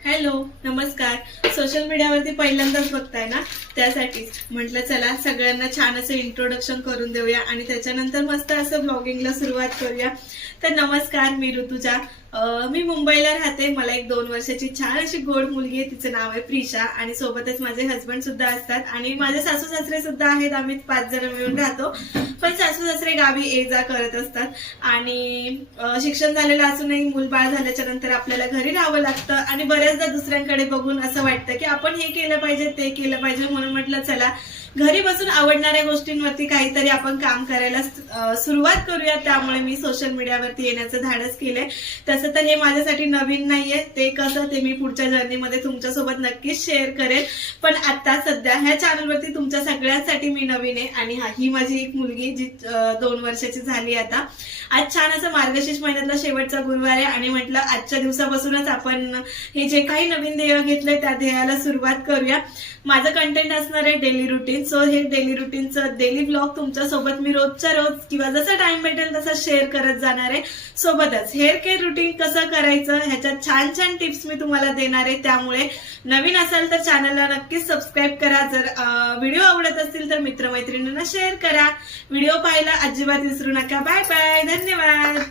Hello, नमस्कार। Social मीडियावरती पहिल्यांदाच बघताय ना, त्यासाठीच म्हटलं चला सगळ्यांना छान असं इंट्रोडक्शन करून देऊया आणि त्याच्यानंतर मस्त असं ब्लॉगिंगला सुरुवात करूया। तर नमस्कार, मी ऋतुजा। मी मुंबईला राहते। मला एक 2 वर्षाची छान अशी गोड मुलगी आहे, तिचं नाव आहे प्रिशा आणि सोबतच माझे हस्बंड सुद्धा असतात आणि माझे सासू सासरे सुद्धा आहेत। आम्ही 5 जण मिळून राहतो, पण सासू सासरे गावी ये जा करत असतात आणि शिक्षण झालेलं असूनही मूलबाळ झाल्याच्या नंतर आपल्याला घरी राहावं लागतं आणि बऱ्याचदा दुसऱ्यांकडे बघून असं वाटतं की आपण हे केलं पाहिजे ते केलं पाहिजे, म्हणून म्हटलं चला घरी बसून आवडणाऱ्या गोष्टींवरती काहीतरी आपण काम करायला सुरुवात करूया। त्यामुळे मी सोशल मीडियावरती येण्याचं धाडस केलंय। तसं तर हे माझ्यासाठी नवीन नाहीये, ते कसं ते मी पुढच्या जर्नीमध्ये तुमच्यासोबत नक्कीच शेअर करेन, पण आता सध्या ह्या चॅनलवरती तुमच्या सगळ्यांसाठी मी नवीन आहे। आणि ही माझी एक मुलगी जी 2 वर्षाची झाली आता। आज छान असं मार्गशीर्ष महिन्यातला शेवटचा गुरुवार आहे आणि म्हटलं आजच्या दिवसापासूनच आपण हे जे काही नवीन ध्येय घेतलंय त्या ध्येयाला सुरुवात करूया। माझं कंटेंट असणार आहे डेली रुटीन। सो हे डेली रुटीनचं डेली ब्लॉग तुमच्यासोबत मी रोजच्या रोज किंवा जसा टाइम भेटेल तसा शेअर करत जाणार आहे। सोबतच हेअर केअर रुटीन कसं करायचं ह्याच्यात छान छान टिप्स मी तुम्हाला देणार आहे। त्यामुळे नवीन असाल तर चॅनलला नक्कीच सबस्क्राईब करा। जर व्हिडिओ आवडत असतील तर मित्रमैत्रिणींना शेअर करा। व्हिडिओ पाहायला अजिबात विसरू नका। बाय बाय, धन्यवाद।